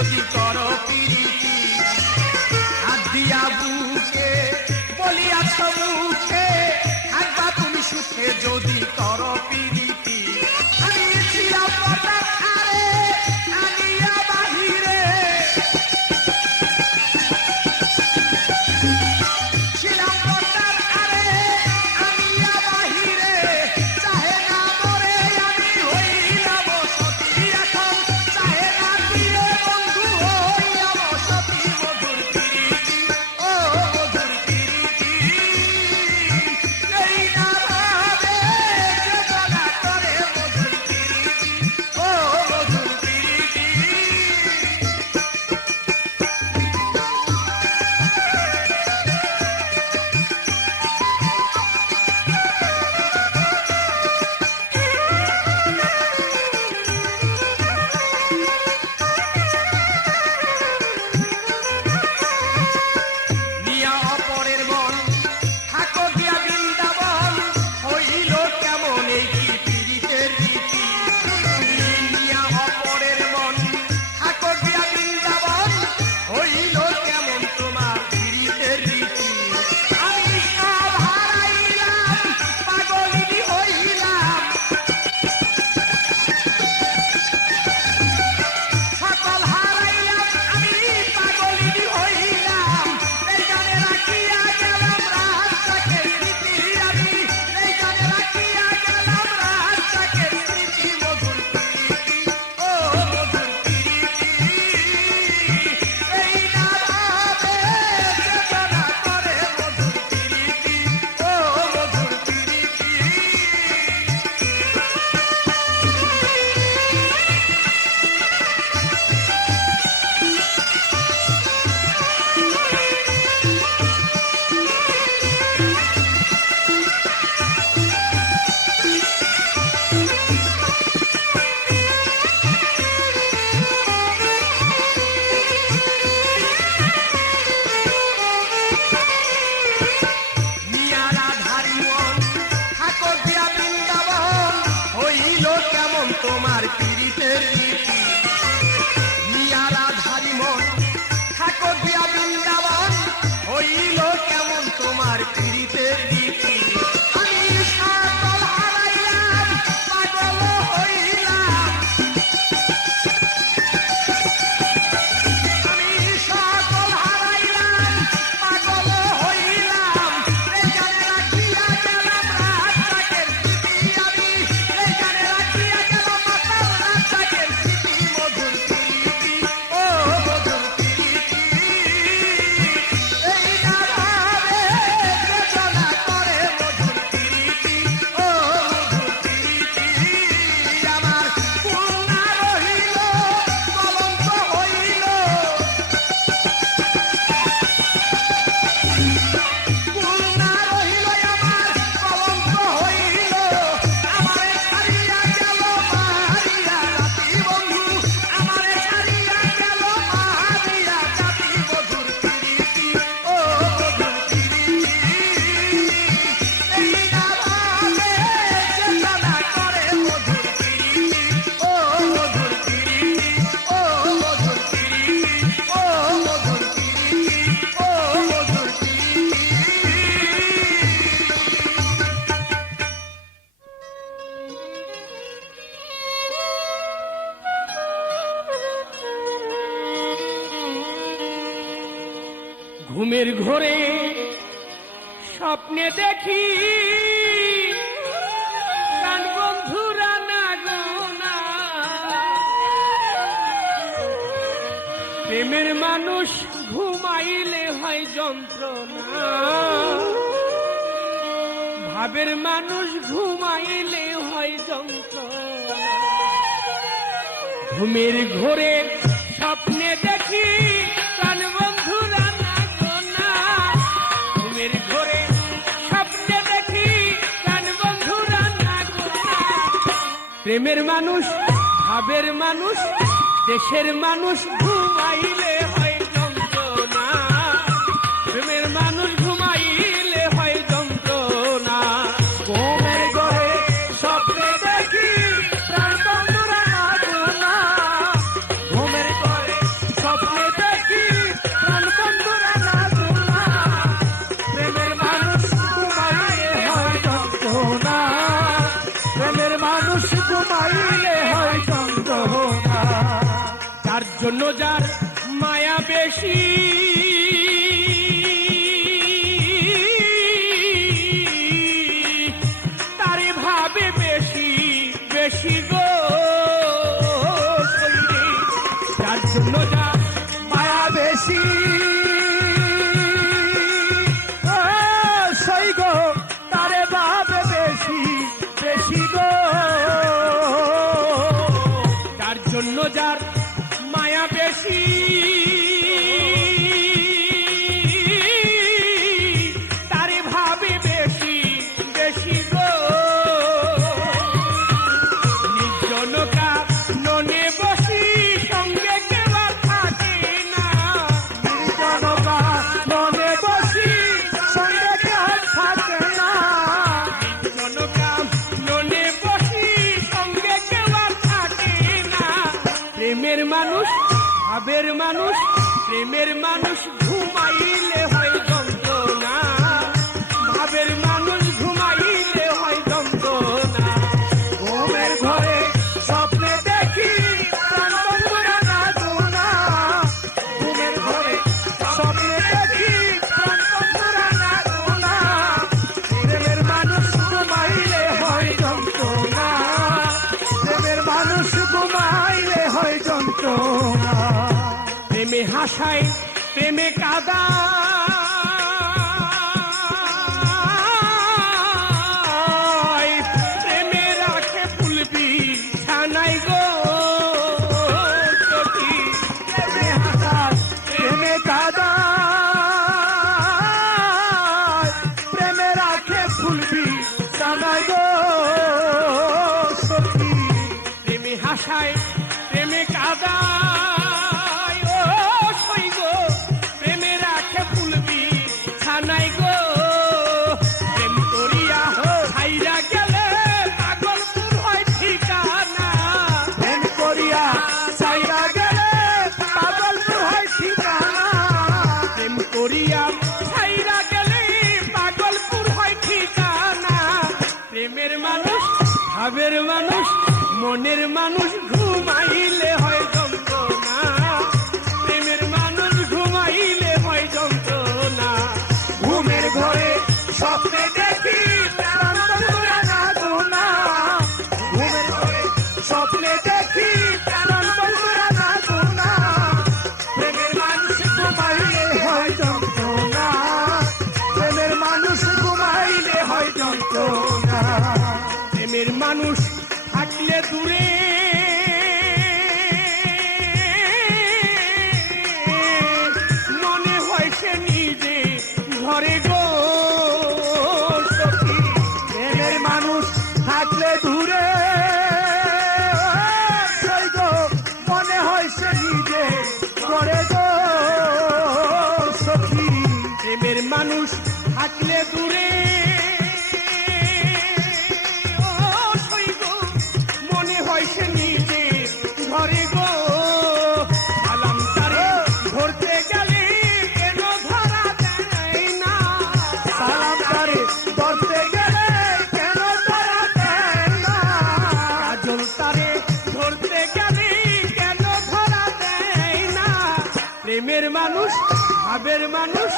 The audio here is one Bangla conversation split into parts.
যদি করো প্রীতি হাত দিয়া বুকে বলিয়াছ মুখে থাকবা তুমি সুখে যদি করো প্রীতি আমি ছিলাম পর্দার আড়ে আনিয়া বাহিরে ছিলাম পর্দার আড়ে আনিয়া বাহিরে চাহে না মরে আমি হইলাম সতী এখন চাহে না দিয়ে বন্ধু হইলাম সতী মধুর প্রীতি ও মধুর প্রীতি এই না ভাবে চেতনা করে মধুর প্রীতি ও মধুর প্রীতি নিয়া অপরের মন থাকো দিয়া বৃন্দাবন হইল কেমন এই কি পীড়িতের রীতি নিয়া অপরের মন থাকো দিয়া বৃন্দাবন হইল কেমন তোমার পীড়িতের রীতি আমি সব হারাইলাম পাগলিনী হইলাম সকল হারাইলাম আমি পাগলিনী হইলাম এই গানে রাখিয়া গেলাম রাতটাকে স্মৃতি আমি এই গানে রাখিয়া গেলাম রাতটাকে স্মৃতি মধুর প্রীতি ও মধুর প্রীতি এই না ভাবে চেতনা করে মধুর প্রীতি ও মধুর প্রীতি নিয়া রাধারি মন থাকো দিয়া বৃন্দাবন হইল কেমন তোমার পীড়িতের রীতি নিয়া রাধারি মন থাকো দিয়া বৃন্দাবন হইল কেমন তোমার পীড়িতের রীতি আমি সকল হারাইলাম পাগল হইলাম আমি সকল হারাইলাম পাগল হইলাম এই গানে রাখিয়া গেলাম রাতটাকে স্মৃতি আমি এই গানে রাখিয়া গেলাম মাতাল রাতটাকে স্মৃতি মধুর প্রীতি ও মধুর প্রীতি এই না ভাবে চেতনা করে মধুর প্রীতি ও মধুর প্রীতি আমার কুল না রহিল কলঙ্ক হইল কুল না রহিল আমার কলঙ্ক হইল আমারে ছাড়িয়া গেল মারিয়া রাতি বন্ধু আমারে ছাড়িয়া গেল মারিয়া রাতি মধুর প্রীতি ও মধুর প্রীতি এই না ভাবে চেতনা করে মধুর প্রীতি ও মধুর প্রীতি ও মধুর প্রীতি ও মধুর প্রীতি ও মধুর প্রীতি ঘুমের ঘোরে স্বপ্নে দেখি প্রাণ বন্ধুরা না গো না প্রেমের মানুষ ঘুমাইলে হয় যন্ত্রণা ভাবের মানুষ ঘুমাইলে হয় যন্ত্রণা ঘুমের ঘোরে স্বপ্নে দেখি প্রাণ বন্ধুরা না গো না ঘুমের ঘোরে স্বপ্নে দেখি প্রাণ বন্ধুরা না গো না প্রেমের মানুষ ভাবের মানুষ দেশের মানুষ ঘুমাইলে হয় যন্ত্রণা প্রেমের মানুষ ঘুমাইলে হয় যন্ত্রণা ঘুমের ঘরে স্বপ্নে দেখি প্রাণ বন্ধুরা না গো না ঘুমের ঘরে জন্য যার মায়া বেশি, তারে ভাবে বেশি বেশি গো শরীরে। যার জন্য যার মায়া বেশি সই গো, তারে ভাবে বেশি বেশি গো। যার জন্য যার মায়া বেশি তারে ভাবে বেশি বেশি গো। নির্জনকা ননে বসি সঙ্গে কেউ আর থাকে না, নির্জনকা ননে বসি সঙ্গে কেউ আর থাকে না, নির্জনকা ননে বসি সঙ্গে কেউ আর থাকে না। প্রেমের মানুষ ভাবের মানুষ, প্রেমের মানুষ ঘুমাইলে হয় যন্ত্রণা, ভাবের মানুষ ঘুমাইলে হয় যন্ত্রণা। ঘুমের ঘরে স্বপ্নে দেখি প্রাণ বন্ধুরা না দোনা, ঘুমের ঘরে স্বপ্নে দেখি প্রাণ বন্ধুরা না দোনা। প্রেমের মানুষ ঘুমাইলে হয় যন্ত্রণা, প্রেমের মানুষ ঘুমাইলে হয় যন্ত্রণা। প্রেমে হাসায় প্রেমে কাদায়, প্রেমে রাখে ফুলবি ছানাই গো সখী। প্রেমে হাসায় প্রেমে কাদায়, প্রেমে রাখে ফুলবি ছানাই গো সখী। প্রেমে হাসায় প্রেমে কাদায় ও সই গো, প্রেমে রাখে ফুলবি ছানাই গো। প্রেম করিয়া ছাইরা গেলে পাগলপুর হয় ঠিকানা, প্রেম করিয়া ছাইরা গেলে পাগলপুর হয় ঠিকানা, প্রেম করিয়া ছাইরা গেলে পাগলপুর হয় ঠিকানা। প্রেমের মানুষ ভাবের মানুষ মনের মানুষ ঘুমাইলে হয় যন্ত্রণা, প্রেমের মানুষ ঘুমাইলে হয় যন্ত্রণা। ঘুমের ঘরে স্বপ্নে দেখি প্রাণ বন্ধুরা না দোনা, ঘুমের ঘরে স্বপ্নে দেখি প্রাণ বন্ধুরা না দোনা। প্রেমের মানুষ ঘুমাইলে হয় যন্ত্রণা, প্রেমের মানুষ ঘুমাইলে হয় যন্ত্রণা। প্রেমের মানুষ থাকলে দূরে মনে হয় সে নিজে ঘরে গো সখী। প্রেমের মানুষ থাকলে দূরে সই গো, মনে হয় সে নিজে ঘরে গো সখী। প্রেমের মানুষ থাকলে দূরে মনে হয় সে নিজে ঘরে গো। সালাম তারে ধরতে গেলে কেন ধরা দেয় না, সালাম তারে ধরতে গেলে কেন ধরা দেয় না, কাজল তারে ধরতে গেলে কেন ধরা দেয় না। প্রেমের মানুষ ভাবের মানুষ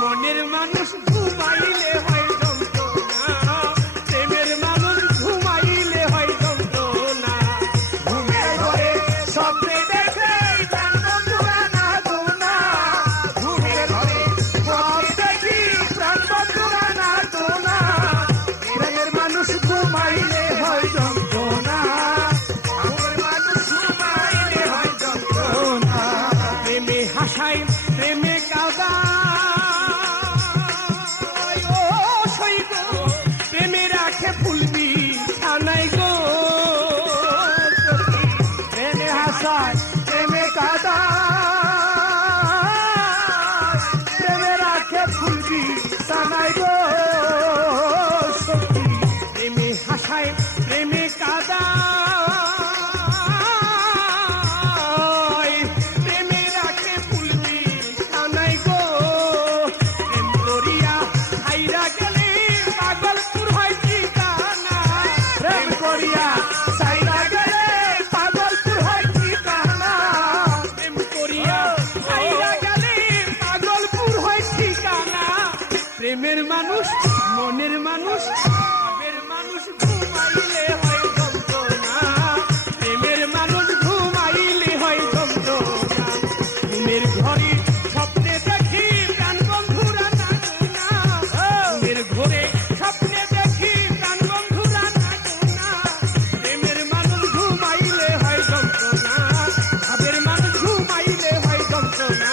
মনের মানুষ ঘুমাইলে হয় যন্ত্রণা, প্রেমের মানুষ ঘুমাইলে হয় যন্ত্রণা। ঘুমের ঘরে স্বপ্নে দেখে প্রাণ বন্ধুরা না দোনা, ঘুমের ঘরে স্বপ্নে দেখি প্রাণ বন্ধুরা না দোনা। প্রেমের মানুষ ঘুমাইলে হয় যন্ত্রণা, ঘুমের মানুষ ঘুমাইলে হয় যন্ত্রণা। প্রেমে হাসায় প্রেমে কাদায় ও মানুষ মনের মানুষ ভাবের মানুষ ঘুমাইলে হয় যন্ত্রণা প্রেমের মানুষ ঘুমাইলে হয় যন্ত্রণা ঘুমের ঘরে স্বপ্নে দেখি প্রাণ বন্ধুরা না ঘুমের ঘরে স্বপ্নে দেখি প্রাণ বন্ধুরা না প্রেমের মানুষ ঘুমাইলে হয় যন্ত্রণা ভাবের মানুষ ঘুমাইলে হয় যন্ত্রণা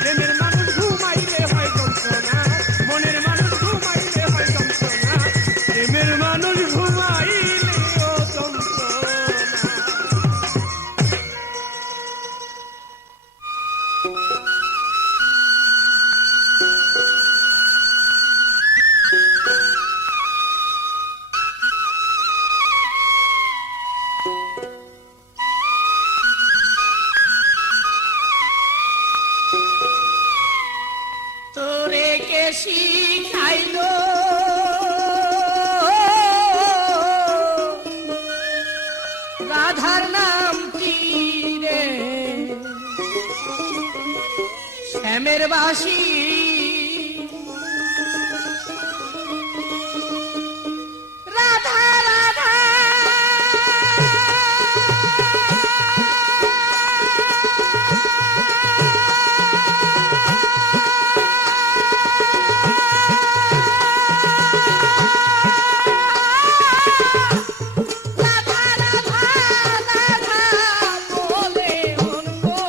প্রেমের মানুষ ঘুমাইলে হয় যন্ত্রণা মনের মানুষ ঘুমাইলে হয় যন্ত্রণা প্রেমের মানুষ ঘুমাইলেও যন্ত্রণা তোরে কে শিখাইলো রাধার নাম কি রে শ্যামের বাসি রাধা রাধা রাধা রাধা রাধা বলে মন গো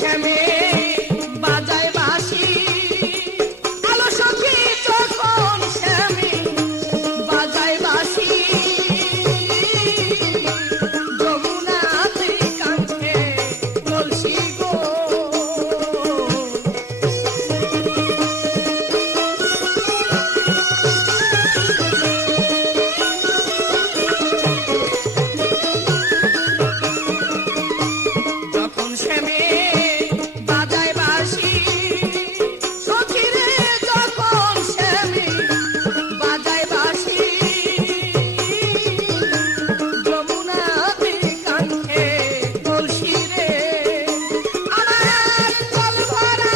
শ্যামে বাজায় বাঁশি আলো সখী যখন শ্যামে বাজায় বাঁশি যমুনাতে কাঁধে কলসি গো যখন শ্যামে বাজায় বাঁশি সখী রে যখন শ্যামে বাজায় বাঁশি যমুনাতে কাঁধে কলসি রে আমার জল ভরা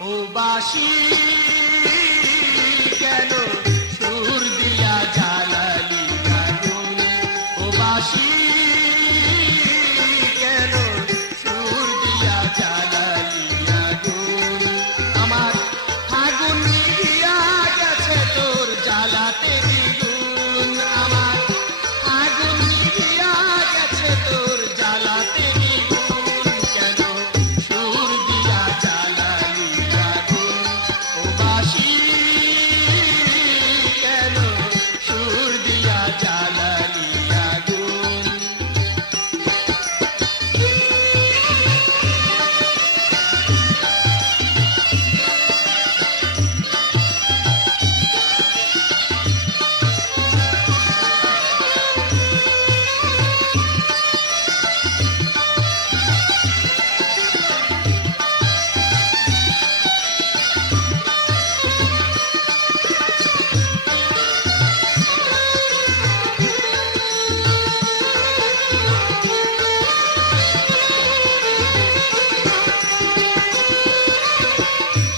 ও বাঁশি কেন সুর দিয়া জ্বালালি আগুন ও বাঁশি কেন সুর দিয়া জ্বালালি আগুন আমার আগুন নিভিয়া গেছে তোর জ্বালাতে দ্বিগুণ আমার আগুন নিভিয়া গেছে তোর জ্বালাতে দ্বিগুণ কেন সুর দিয়া জ্বালালি আগুন ও বাঁশি কেন সুর দিয়া জ্বালালি আগুন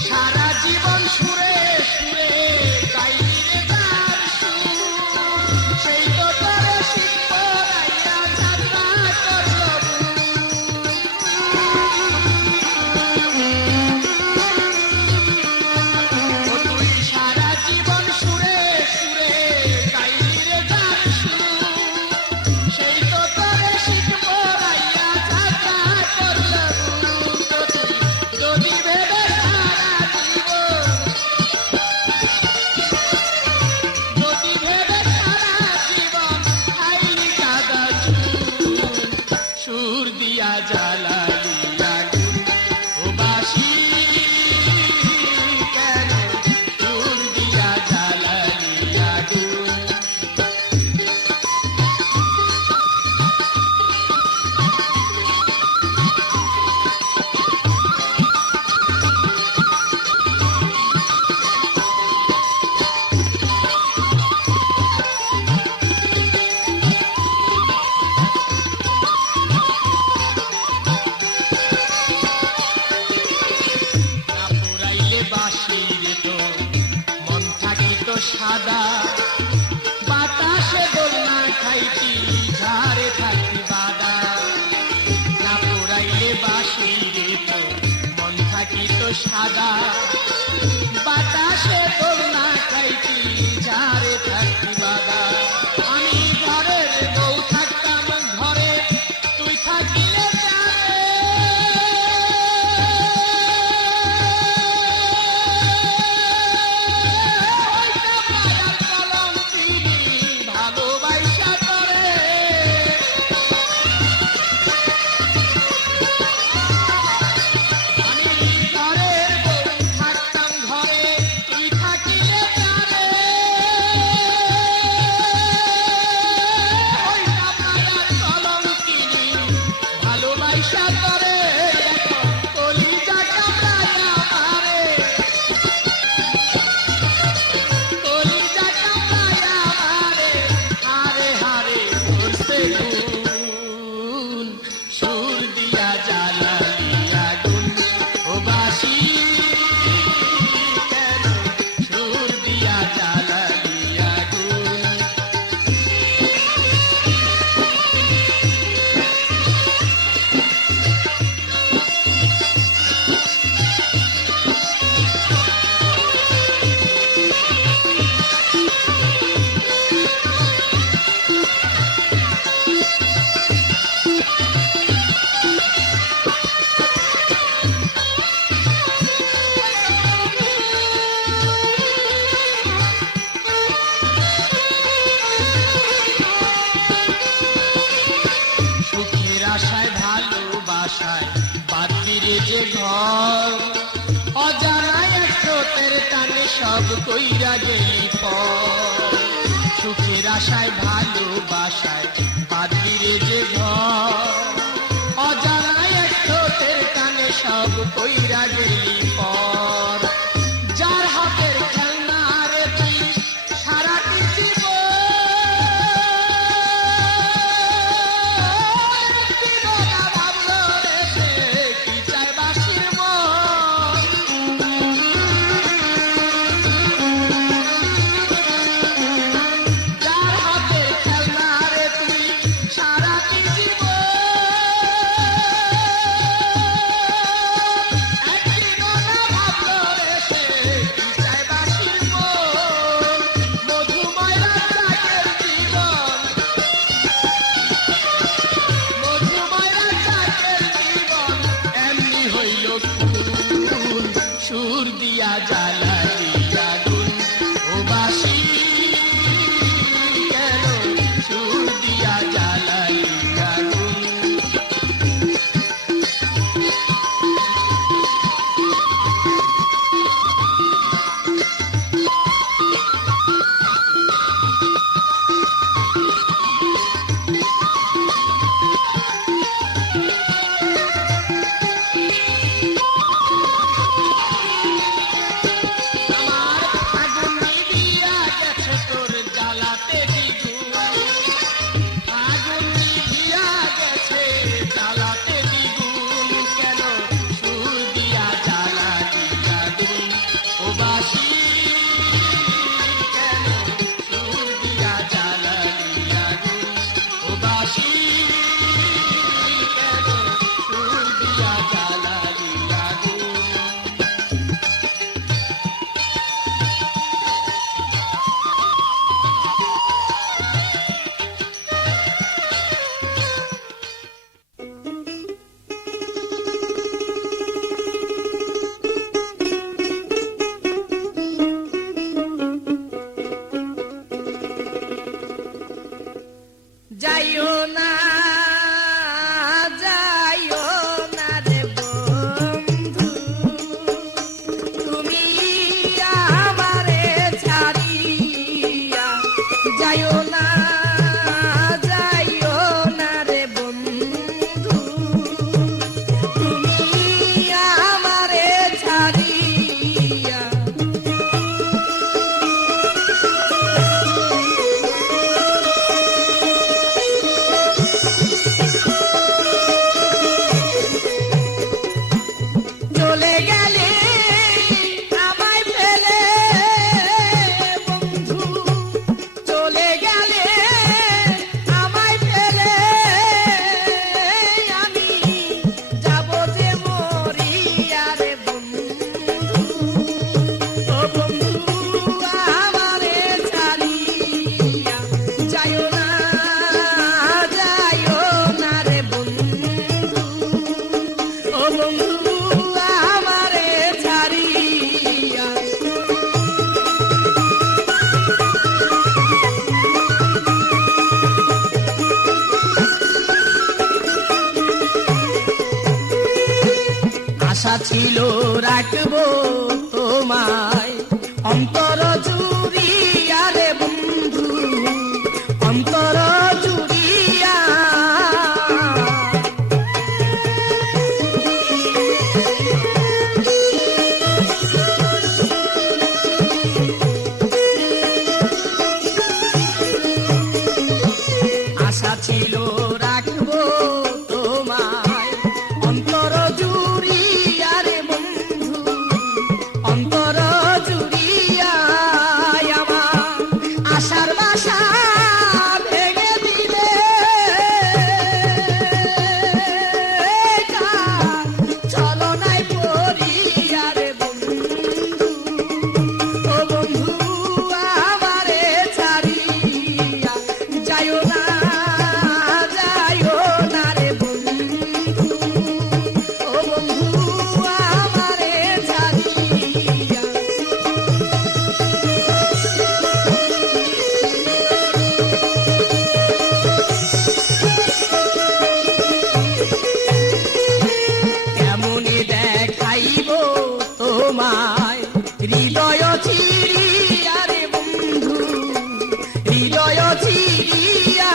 সারা জীবন সুরে সুরে গাইলি রে তার সুর সেই তো তোরে শিখব রাইয়া যাত্রা করব ও তুই সারা জীবন সুরে সুরে গাইলি রে তার সুর সেই তো তোরে শিখব রাইয়া যাত্রা করব যদি ভেবে সারা জীবন যদি ভেবে সারা জীবন খাইলি কাদা চুন সুর দিয়া জ্বালালি আগুন ও বাঁশি কেন সুর দিয়া জ্বালালি আগুন না পুরাইলে বাঁশি রে তো মন থাকিত সাদা বাতাসে দোলনা খাইতি ঝাড়ে থাকি বাদা না পুরাইলে বাঁশি রে তো মন থাকিত সাদা বাতাসে তোর না খাইতি যারে থাকি বাদা আমি ঘরের বউ থাকতাম ঘরে তুই থাকিলে যারে ভালোবাসা করে সুর দিয়া জ্বালালিয়া গুণ ও বাসি কেন সুর দিয়া জ্বালালিয়া গুণ সুখের আশায় ভালোবাসায় বাতিরে যে ঘর অজানায় এক স্রোতের টানে সব কইরা গেলি পর সুখের আশায় ভালোবাসায় বাতিরে যে ঘর অজানায় এক স্রোতের টানে সব কইরা গেলি পর যার হাতের খেলনা রে তুই সারাটি জীবন সুর দিয়া জ্বালালিয়া গুণ ও বাসি কেন সুর দিয়া জ্বালালিয়া গুণ ছিল রাখবো তোমায় অন্তর জুড়িয়া রে বন্ধু, অন্তর জুড়িয়া। আশা ছিল রাখবো তোমায় অন্তর জুড়িয়া রে বন্ধু, অন্তর জুড়িয়া। আমার আশার বাসা ভেঙে দিলে, চলো নাই পড়িয়া রে বন্ধু, ও বন্ধু আমারে ছাড়িয়া যাইও না, যাইও না রে বন্ধু, ও বন্ধু আমারে ছাড়িয়া। কেমনে দেখাইব তোমায় হৃদয় চিরিয়া রে বন্ধু, হৃদয় চিরিয়া।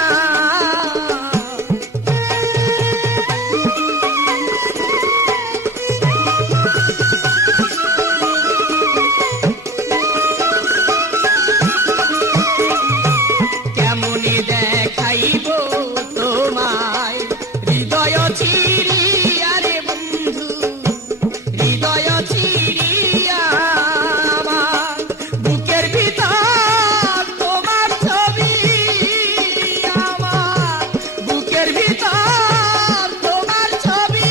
কেমনে দেখাইব তোমায় হৃদয় চিরিয়া রে বন্ধু, হৃদয় চিরিয়া। আমার বুকের ভিতর তোমার ছবি, আমার বুকের ভিতর তোমার ছবি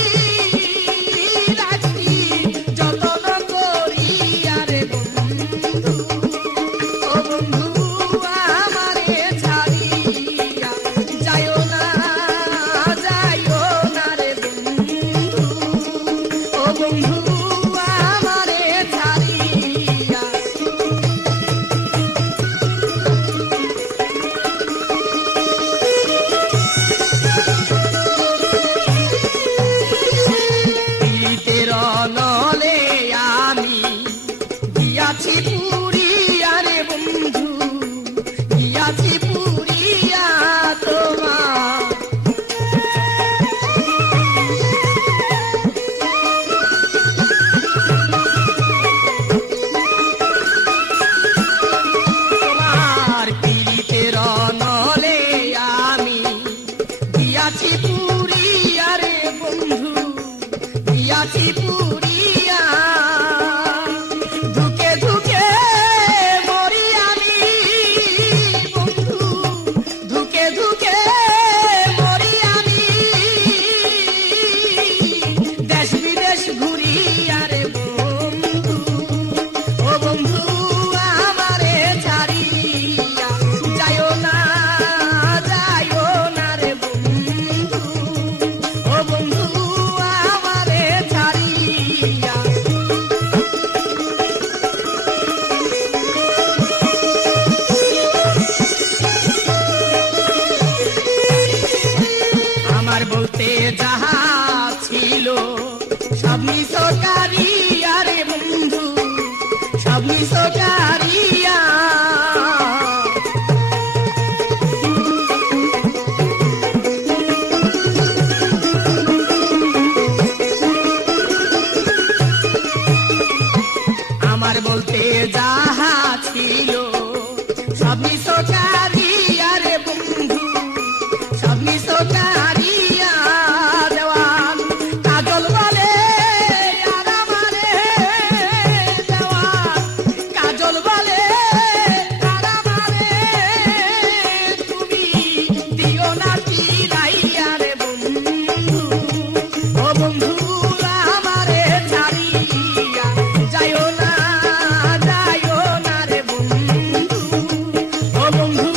রাখি যতন করিয়া রে বন্ধু, ও বন্ধু আমারে ছাড়িয়া যাইও না, যাইও না রে বন্ধু, ও বন্ধু আমারে ছাড়িয়া। পীড়িতের নলে আমি দিয়াছি পুরিয়া রে বন্ধু, দিয়াছি পুরিয়া তোমার। তোমার পীড়িতের নলে আমি দিয়াছি পুরিয়া রে বন্ধু, দিয়াছি পুরিয়া। ধুকে ধুকে মরি আমি বন্ধু, ধুকে ধুকে মরি আমি দেশ বিদেশ ঘুরিয়া রে বন্ধু, ও বন্ধু আমারে ছাড়িয়া যাইও না, যাইও না রে বন্ধু, ও বন্ধু আমারে ছাড়িয়া। আমার বলতে যাহা ছিল সব নিঃস্বকারিয়া রে বন্ধু, সব নিঃস্বকারিয়া। আমার বলতে যাহা ছিল সব নিঃস্বকারিয়া রে বন্ধু, সব নিঃস্বকারিয়া। দেওয়াল কাজল বলে আর আমারে, দেওয়াল কাজল বলে আর আমারে, তুমি দিও না ফিরাইয়া রে বন্ধু, ও বন্ধু আমারে ছাড়িয়া যাইও না, যাইও না রে বন্ধু, ও বন্ধু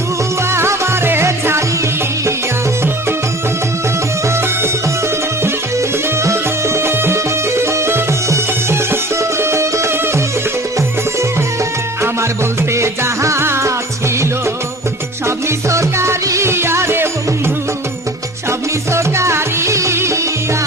আমারে ছাড়িয়া। আমার বলতে যাহা ছিল সব নিঃস্বকারিয়া রে বন্ধু, সব নিঃস্বকারিয়া।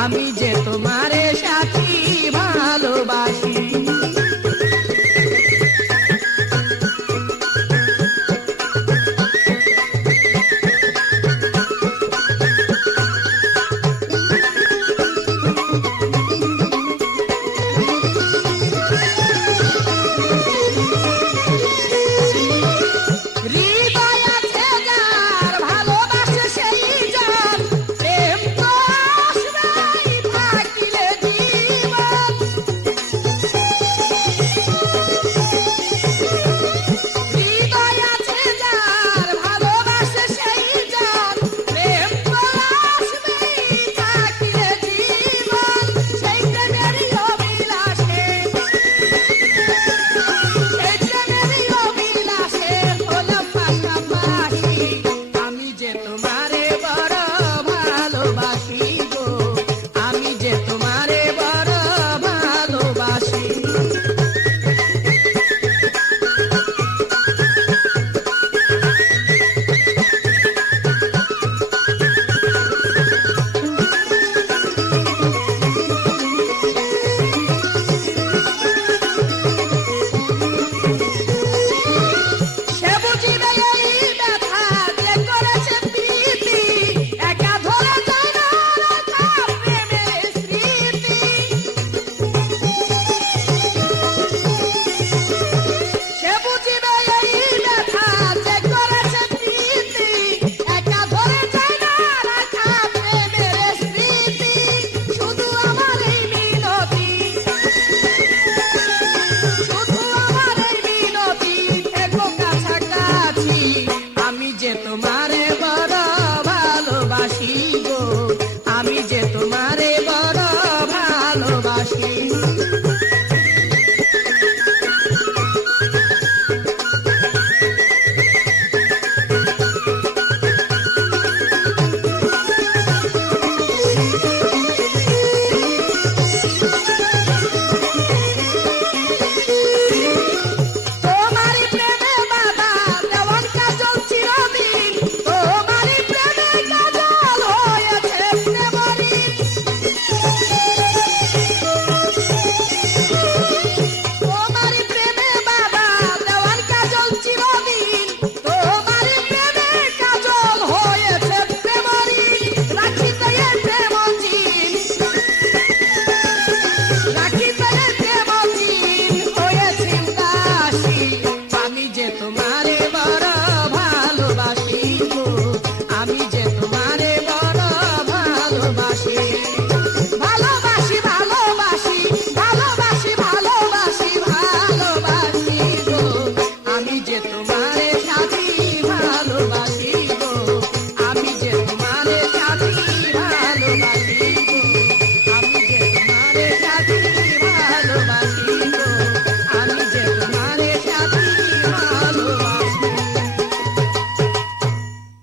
আমি যে তোমার